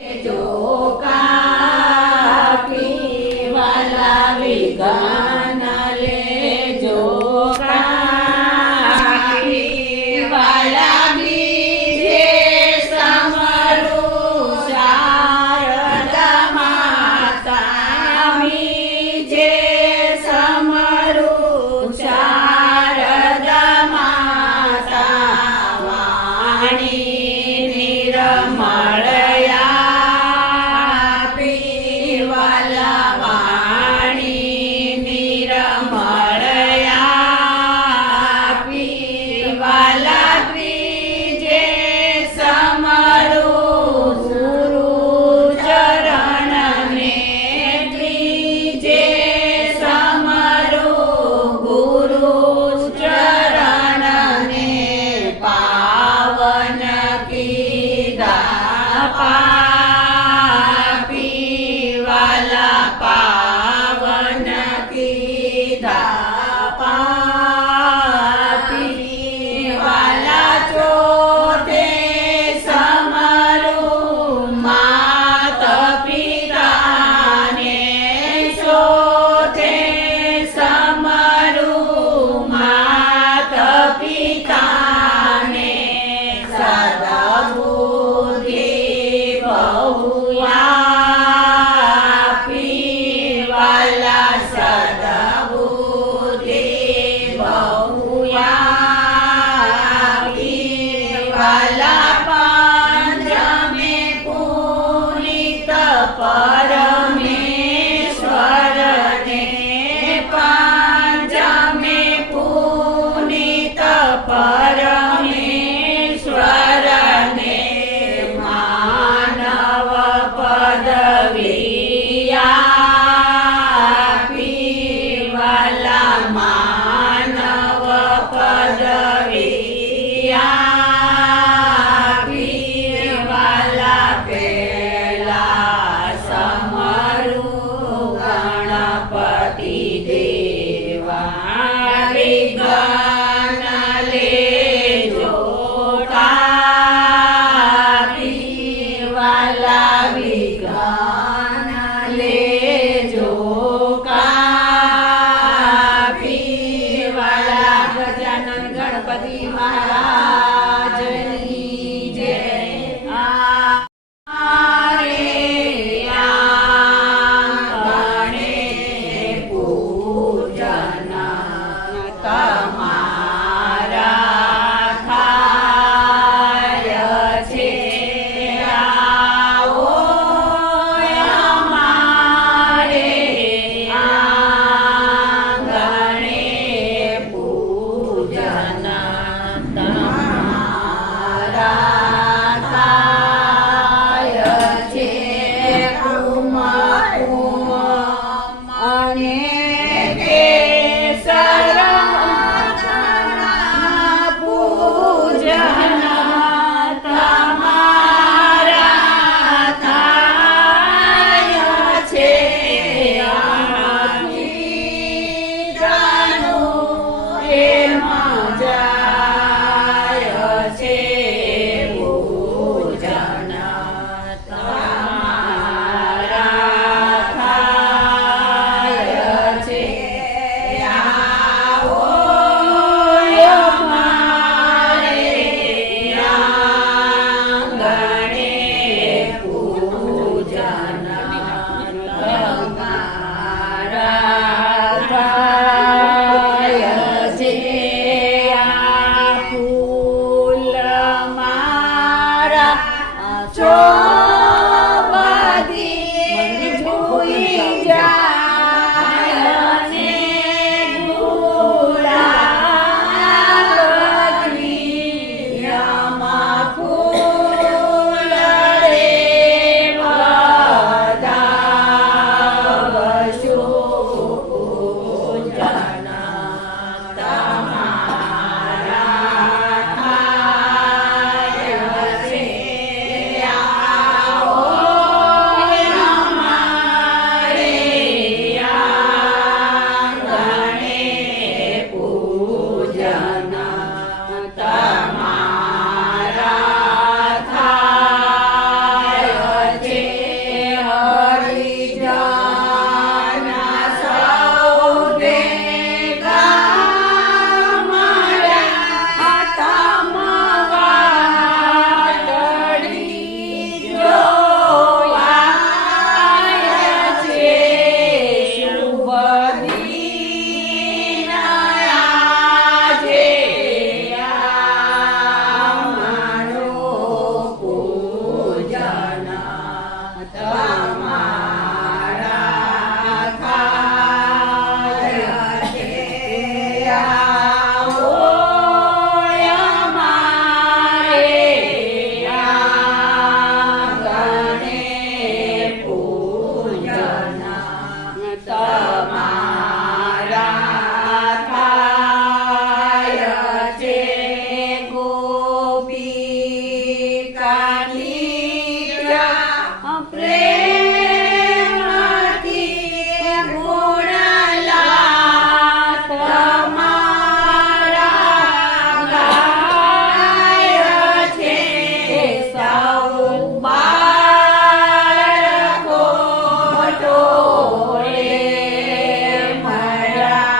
જો કાપી વાલા વિઘન લેજો કાપી વાલા બીજે સમરું શારદા માતા બીજે સમરું શારદા માતા વાણી નિરમળ पापी वाला पावन कीधा पापी वाला चोथे समरू मात पिताने चोथे समरू मात पिताने सदा परमेश्वर ने पंचमे पुनीत परमेश्वर ने मानव पदवी आपी वाला मानव पदवी आपी वाला गणपति देवा विघन लेજો कापी वाला विघन लेજો कापी वाला गजानन गणपति महाराजनी जय। પ્રેમથી ગુણલા તમારા ગાય છે સૌ બાળકો ટોળે મારા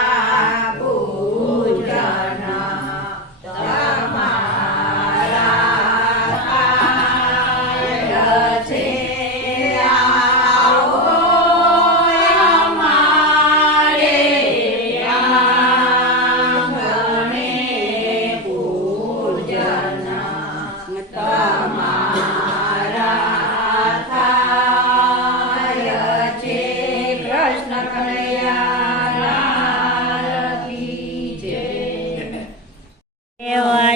પૂજન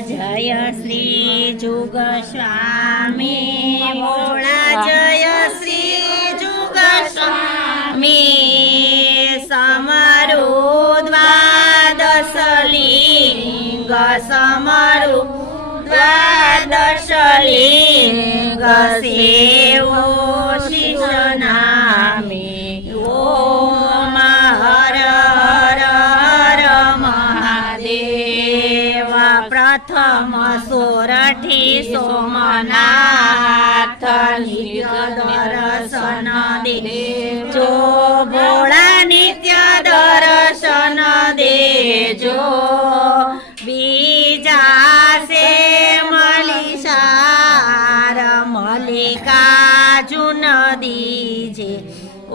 જય શ્રી જુગ સ્વામી ભોળા જય શ્રી જુગ સ્વામી સમરું દ્વાદશ લિંગ સમરું દ્વાદશ લિંગ સેવો શિષ નામી ઓમ હર હર હર મહાદેવ પ્રથમ સોરઠી સોમનાથ દર્શન દેજો ભોળા નિત્ય દર્શન દેજો બીજા સે મલિસાર મલ્લિકાર્જુન દીજે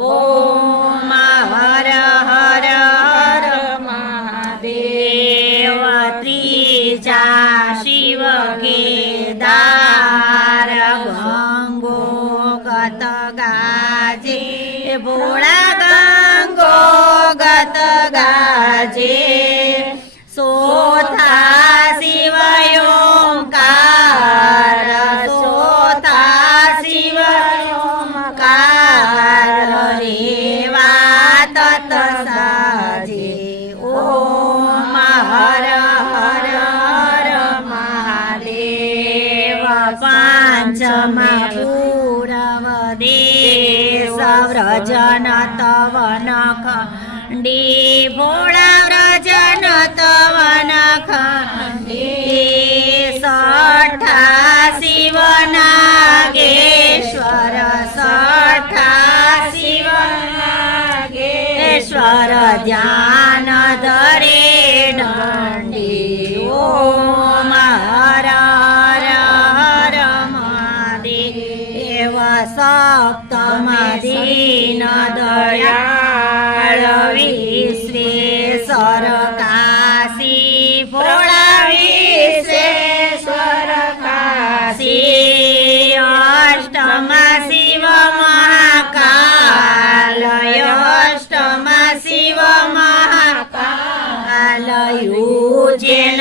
ઓમ હર હર હર મહાદેવ ત્રીજા શિવ કેદાર ગંગો ગત ગાજે ભોળા ગંગો ગત ગાજે સોથા શિવ ઓંકાર સોથા શિવ ઓંકાર રેવા તત સાજે ઓમ હર હર હર મહાદેવ પાંચમા પૂરવ દેશ વ્રજન તવન ખંડી ભોળા વ્રજન તવન ખંડી સઠા શિવ નાગેશ્વર સઠા શિવ નાગેશ્વર ધ્યાન ધરે દંડી ઓમ હર હર હર મહાદેવ સપ્તમા દીન દયાળ વિશ્વેશ્વર કાશી ભોળા વિશ્વેશ્વર કાશી અષ્ટમા શિવ મહાકાલ અષ્ટમા શિવ મહાકાલ યુજેન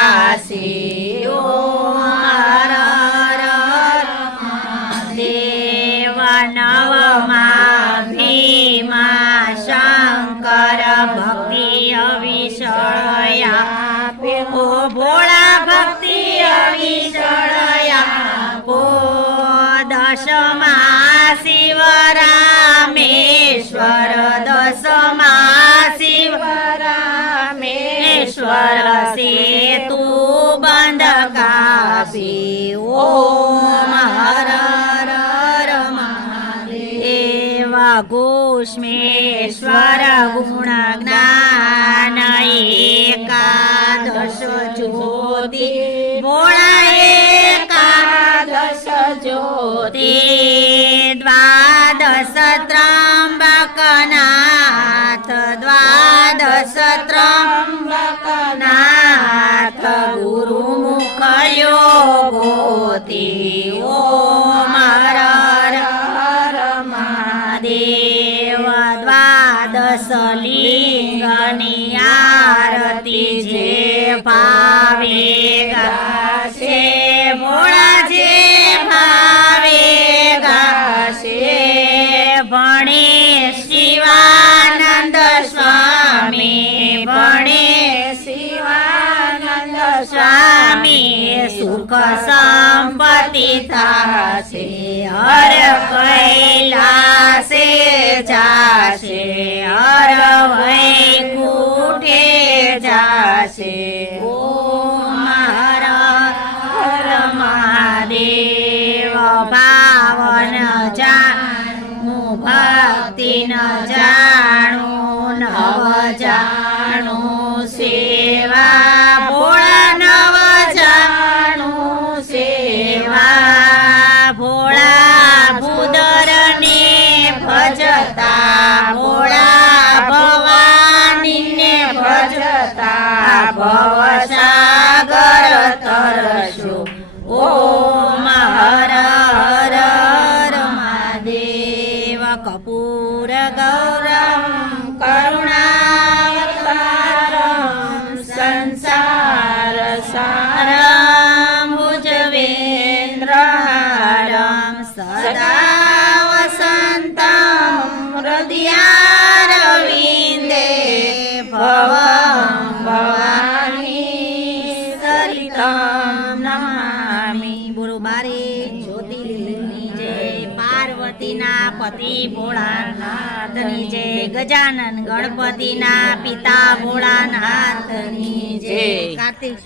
નાવાસી ઓમ હર હર હર મહાદેવ નવમા ભીમા શંકર ભક્તિ અવિષળયા ઓ ભોળા ભક્તિ અવિષળયા ઓ દશમા શિવ રામેશ્વર દશમા શિવ રામેશ્વર સેતુ બંધ કાપી ઓમ હર હર હર મહાદેવ ઘોષ્મેશ્વર ગુણ જ્ઞાન એકાદશ જ્યોતિ ભોળા એકાદશ જ્યોતિ દ્વાદશ ત્રંબકનાથ દ્વાદશ ત્રંબકનાથ ગુરુમુખ યોગોતિ ઓમ હર હર હર મહાદેવ દ્વાદશ લિંગની આરતી જે ભાવે ગાશે ભોળા જે ભાવે ગાશે ભણે શિવાનંદ સ્વામી ભણે શિવાનંદ સ્વામી સુખ સંપત્તિ થાશે હર ભક્તિ ન જાણું નવ જાણું સેવા ભોળા નવ જાણું સેવા ભોળા ભૂદરને ભજતા ભોળા ભવાનીને ભજતા ભવસાગર તરસ્યો ઓમ હર હર મહાદેવ કપૂર ગૌરમ કરુણાવતારમ સંસાર સારમ ભુજવેન્દ્રહારમ સદા વસંતમ હૃદયારવિંદે ભવમ ભવાની સરિતમ નમામિ. બોલો બારે જ્યોતિર્લિંગની જય, પાર્વતીના પતિ ભોળાનાથની જય, ગજાનન ગણપતિના પિતા ભોળાનાથની જય. કાર્તિક